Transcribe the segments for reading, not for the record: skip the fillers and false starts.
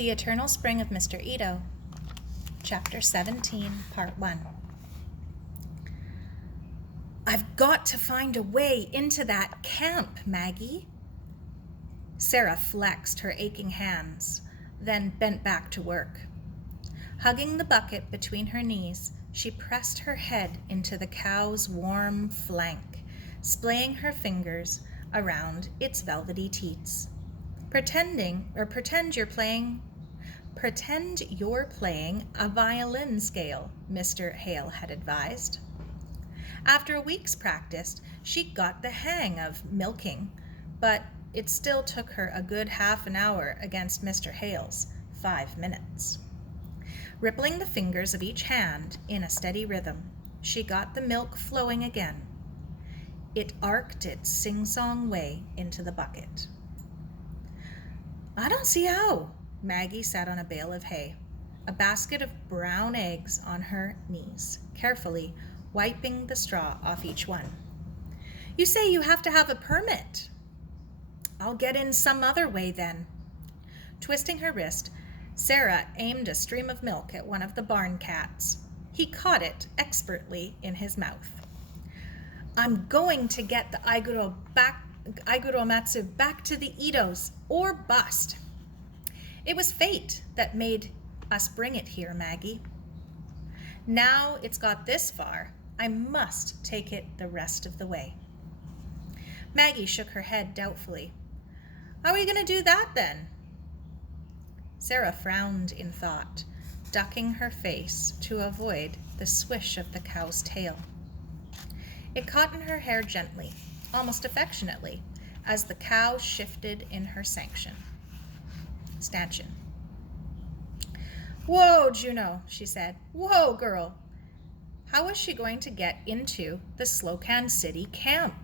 The Eternal Spring of Mr. Ito, Chapter 17, Part 1. I've got to find a way into that camp, Maggie. Sara flexed her aching hands, then bent back to work. Hugging the bucket between her knees, she pressed her head into the cow's warm flank, splaying her fingers around its velvety teats. Pretend you're playing a violin scale, Mr. Hale had advised. After a week's practice, she got the hang of milking, but it still took her a good half an hour against Mr. Hale's 5 minutes. Rippling the fingers of each hand in a steady rhythm, she got the milk flowing again. It arced its sing-song way into the bucket. I don't see how. Maggie sat on a bale of hay, a basket of brown eggs on her knees, carefully wiping the straw off each one. You say you have to have a permit. I'll get in some other way then. Twisting her wrist, Sara aimed a stream of milk at one of the barn cats. He caught it expertly in his mouth. I'm going to get the Aiguromatsu back to the Itos, or bust. It was fate that made us bring it here, Maggie. Now it's got this far, I must take it the rest of the way. Maggie shook her head doubtfully. How are you going to do that then? Sara frowned in thought, ducking her face to avoid the swish of the cow's tail. It caught in her hair gently, almost affectionately, as the cow shifted in her stanchion. Whoa, Juno, she said. Whoa, girl. How was she going to get into the Slocan City camp?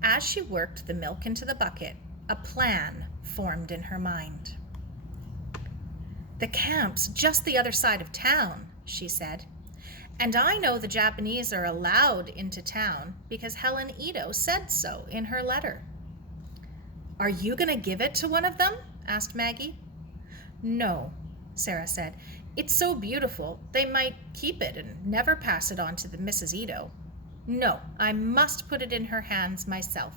As she worked the milk into the bucket, a plan formed in her mind. The camp's just the other side of town, she said. And I know the Japanese are allowed into town because Helen Ito said so in her letter. Are you going to give it to one of them? Asked Maggie. No, Sara said. It's so beautiful, they might keep it and never pass it on to the Mrs. Ito. No, I must put it in her hands myself.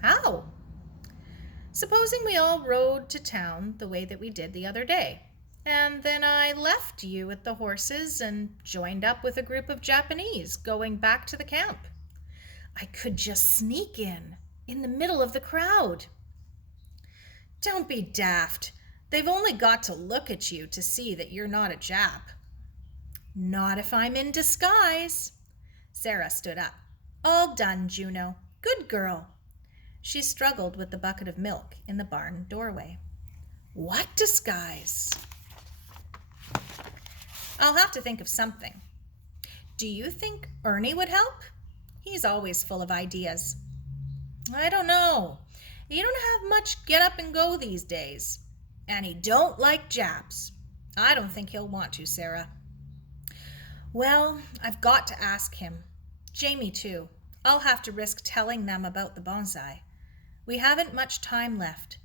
How? Supposing we all rode to town the way that we did the other day, and then I left you with the horses and joined up with a group of Japanese going back to the camp. I could just sneak in the middle of the crowd. Don't be daft. They've only got to look at you to see that you're not a Jap. Not if I'm in disguise. Sara stood up. All done, Juno. Good girl. She struggled with the bucket of milk in the barn doorway. What disguise? I'll have to think of something. Do you think Ernie would help? He's always full of ideas. I don't know. He don't have much get up and go these days. And he don't like Japs. I don't think he'll want to, Sara. Well, I've got to ask him. Jamie, too. I'll have to risk telling them about the bonsai. We haven't much time left.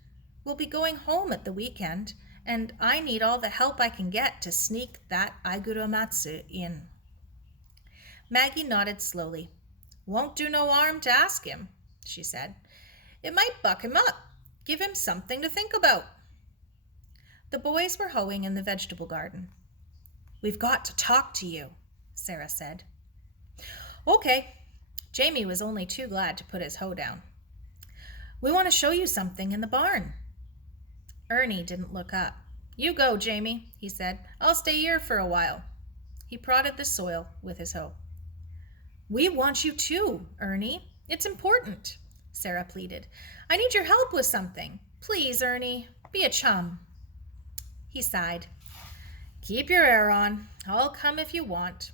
We'll be going home at the weekend, and I need all the help I can get to sneak that Aiguromatsu in. Maggie nodded slowly. Won't do no harm to ask him, she said. It might buck him up, give him something to think about. The boys were hoeing in the vegetable garden. We've got to talk to you, Sara said. Okay. Jamie was only too glad to put his hoe down. We want to show you something in the barn. Ernie didn't look up. You go, Jamie, he said. I'll stay here for a while. He prodded the soil with his hoe. We want you too, Ernie. It's important, Sara pleaded. I need your help with something. Please, Ernie, be a chum. He sighed. Keep your air on. I'll come if you want.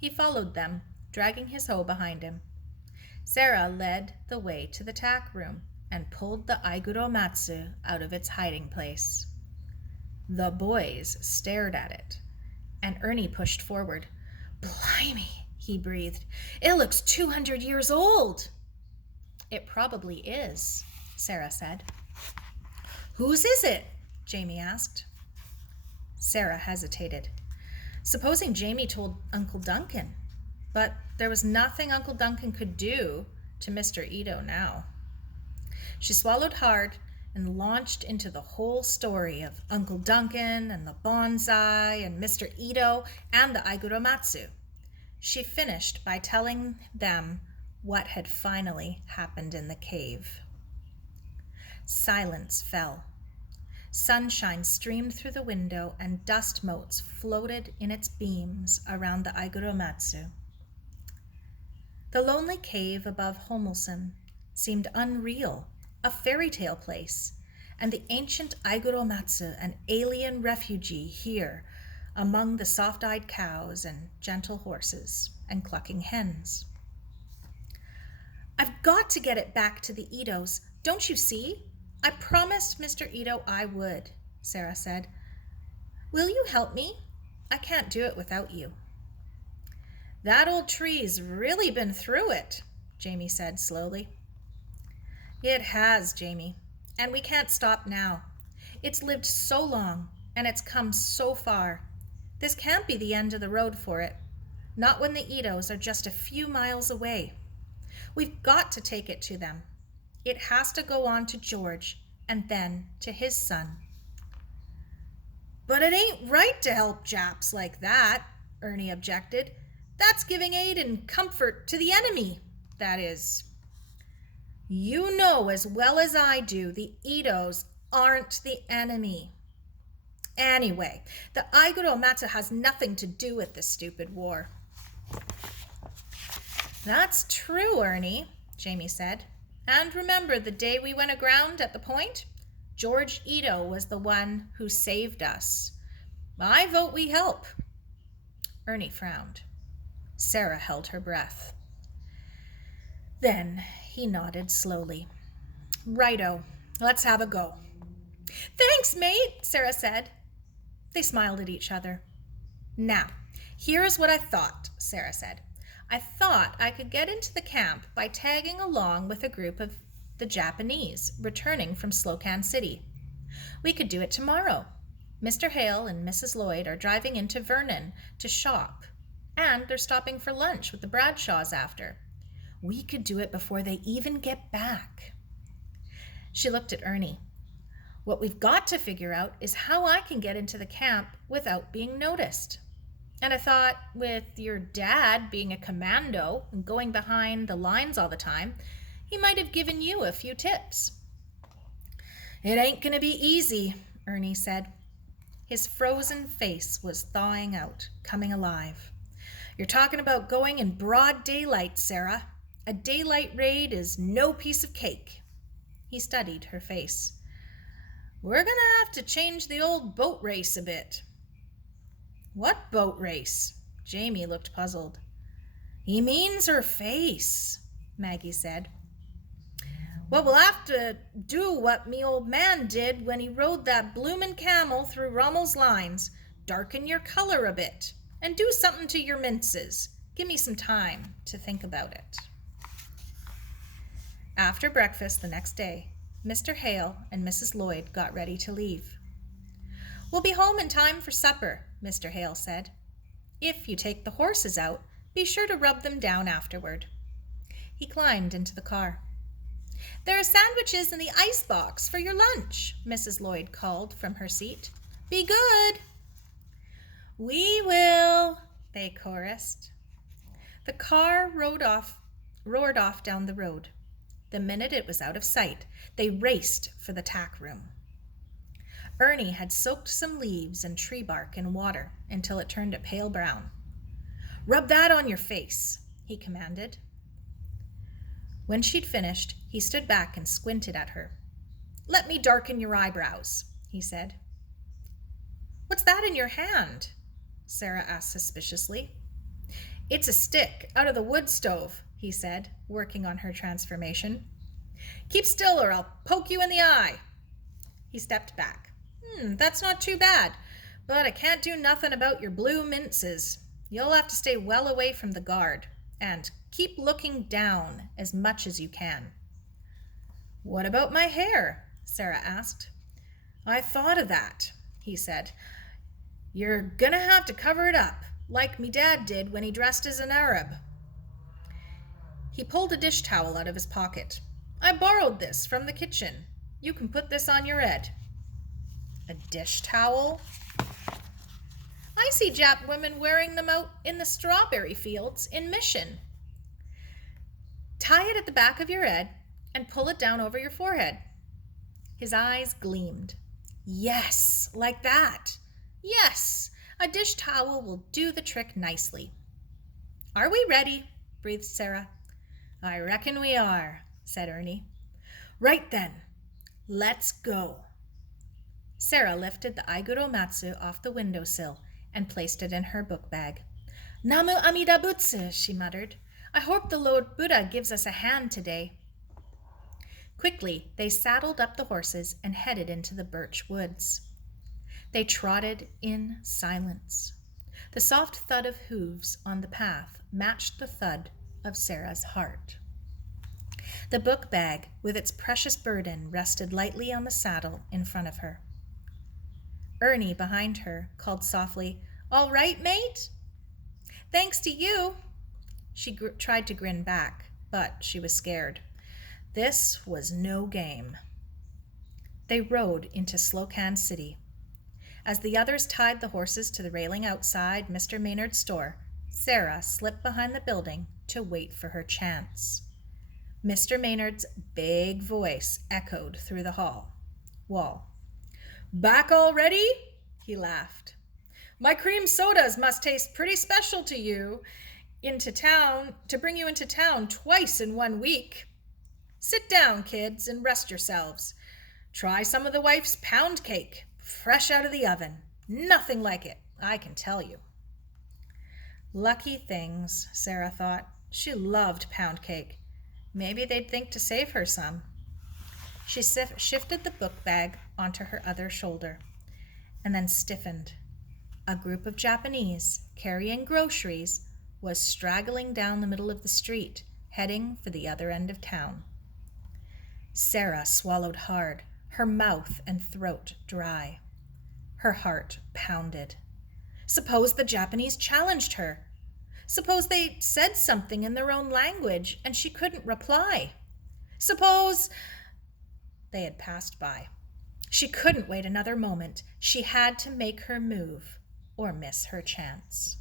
He followed them, dragging his hoe behind him. Sara led the way to the tack room and pulled the Aiguromatsu out of its hiding place. The boys stared at it, and Ernie pushed forward. Blimey, he breathed. It looks 200 years old. It probably is, Sara said. Whose is it? Jamie asked. Sara hesitated. Supposing Jamie told Uncle Duncan, but there was nothing Uncle Duncan could do to Mr. Ito now. She swallowed hard and launched into the whole story of Uncle Duncan and the bonsai and Mr. Ito and the aiguromatsu. She finished by telling them what had finally happened in the cave. Silence fell. Sunshine streamed through the window and dust motes floated in its beams around the aiguromatsu. The lonely cave above Hommelsen seemed unreal, a fairy tale place, and the ancient aiguromatsu an alien refugee here among the soft-eyed cows and gentle horses and clucking hens. I've got to get it back to the Itos, don't you see? I promised Mr. Ito I would, Sara said. Will you help me? I can't do it without you. That old tree's really been through it, Jamie said slowly. It has, Jamie, and we can't stop now. It's lived so long, and it's come so far. This can't be the end of the road for it, not when the Itos are just a few miles away. We've got to take it to them. It has to go on to George, and then to his son. But it ain't right to help Japs like that, Ernie objected. That's giving aid and comfort to the enemy, that is. You know as well as I do the Itos aren't the enemy. Anyway, the aiguromatsu has nothing to do with this stupid war. That's true, Ernie, Jamie said. And remember the day we went aground at the point? George Ito was the one who saved us. I vote we help. Ernie frowned. Sara held her breath. Then he nodded slowly. Righto, let's have a go. Thanks, mate, Sara said. They smiled at each other. Now, here's what I thought, Sara said. I thought I could get into the camp by tagging along with a group of the Japanese returning from Slocan City. We could do it tomorrow. Mr. Hale and Mrs. Lloyd are driving into Vernon to shop, and they're stopping for lunch with the Bradshaws after. We could do it before they even get back. She looked at Ernie. What we've got to figure out is how I can get into the camp without being noticed. And I thought, with your dad being a commando and going behind the lines all the time, he might have given you a few tips. It ain't gonna be easy, Ernie said. His frozen face was thawing out, coming alive. You're talking about going in broad daylight, Sara. A daylight raid is no piece of cake. He studied her face. We're gonna have to change the old boat race a bit. What boat race? Jamie looked puzzled. He means her face, Maggie said. Well, we'll have to do what me old man did when he rode that bloomin' camel through Rommel's lines. Darken your color a bit and do something to your minces. Give me some time to think about it. After breakfast the next day, Mr. Hale and Mrs. Lloyd got ready to leave. We'll be home in time for supper, Mr. Hale said. If you take the horses out, be sure to rub them down afterward. He climbed into the car. There are sandwiches in the icebox for your lunch, Mrs. Lloyd called from her seat. Be good. We will, they chorused. The car roared off down the road. The minute it was out of sight, they raced for the tack room. Ernie had soaked some leaves and tree bark in water until it turned a pale brown. Rub that on your face, he commanded. When she'd finished, he stood back and squinted at her. Let me darken your eyebrows, he said. What's that in your hand? Sara asked suspiciously. It's a stick out of the wood stove, he said, working on her transformation. Keep still or I'll poke you in the eye. He stepped back. That's not too bad, but I can't do nothing about your blue minces. You'll have to stay well away from the guard, and keep looking down as much as you can. What about my hair? Sara asked. I thought of that, he said. You're gonna have to cover it up, like me dad did when he dressed as an Arab. He pulled a dish towel out of his pocket. I borrowed this from the kitchen. You can put this on your head. A dish towel? I see Jap women wearing them out in the strawberry fields in Mission. Tie it at the back of your head and pull it down over your forehead. His eyes gleamed. Yes, like that. Yes, a dish towel will do the trick nicely. Are we ready? Breathed Sara. I reckon we are, said Ernie. Right then, let's go. Sara lifted the Aiguro Matsu off the windowsill and placed it in her book bag. Namu Amida Butsu, she muttered. I hope the Lord Buddha gives us a hand today. Quickly, they saddled up the horses and headed into the birch woods. They trotted in silence. The soft thud of hooves on the path matched the thud of Sara's heart. The book bag, with its precious burden, rested lightly on the saddle in front of her. Ernie, behind her, called softly, All right, mate? Thanks to you. She tried to grin back, but she was scared. This was no game. They rode into Slocan City. As the others tied the horses to the railing outside Mr. Maynard's store, Sara slipped behind the building to wait for her chance. Mr. Maynard's big voice echoed through the wall. Back already? He laughed. My cream sodas must taste pretty special to bring you into town twice in 1 week. Sit down, kids, and rest yourselves. Try some of the wife's pound cake, fresh out of the oven. Nothing like it, I can tell you. Lucky things, Sara thought. She loved pound cake. Maybe they'd think to save her some. She shifted the book bag onto her other shoulder and then stiffened. A group of Japanese, carrying groceries, was straggling down the middle of the street, heading for the other end of town. Sara swallowed hard, her mouth and throat dry. Her heart pounded. Suppose the Japanese challenged her. Suppose they said something in their own language and she couldn't reply. Suppose... They had passed by. She couldn't wait another moment. She had to make her move or miss her chance.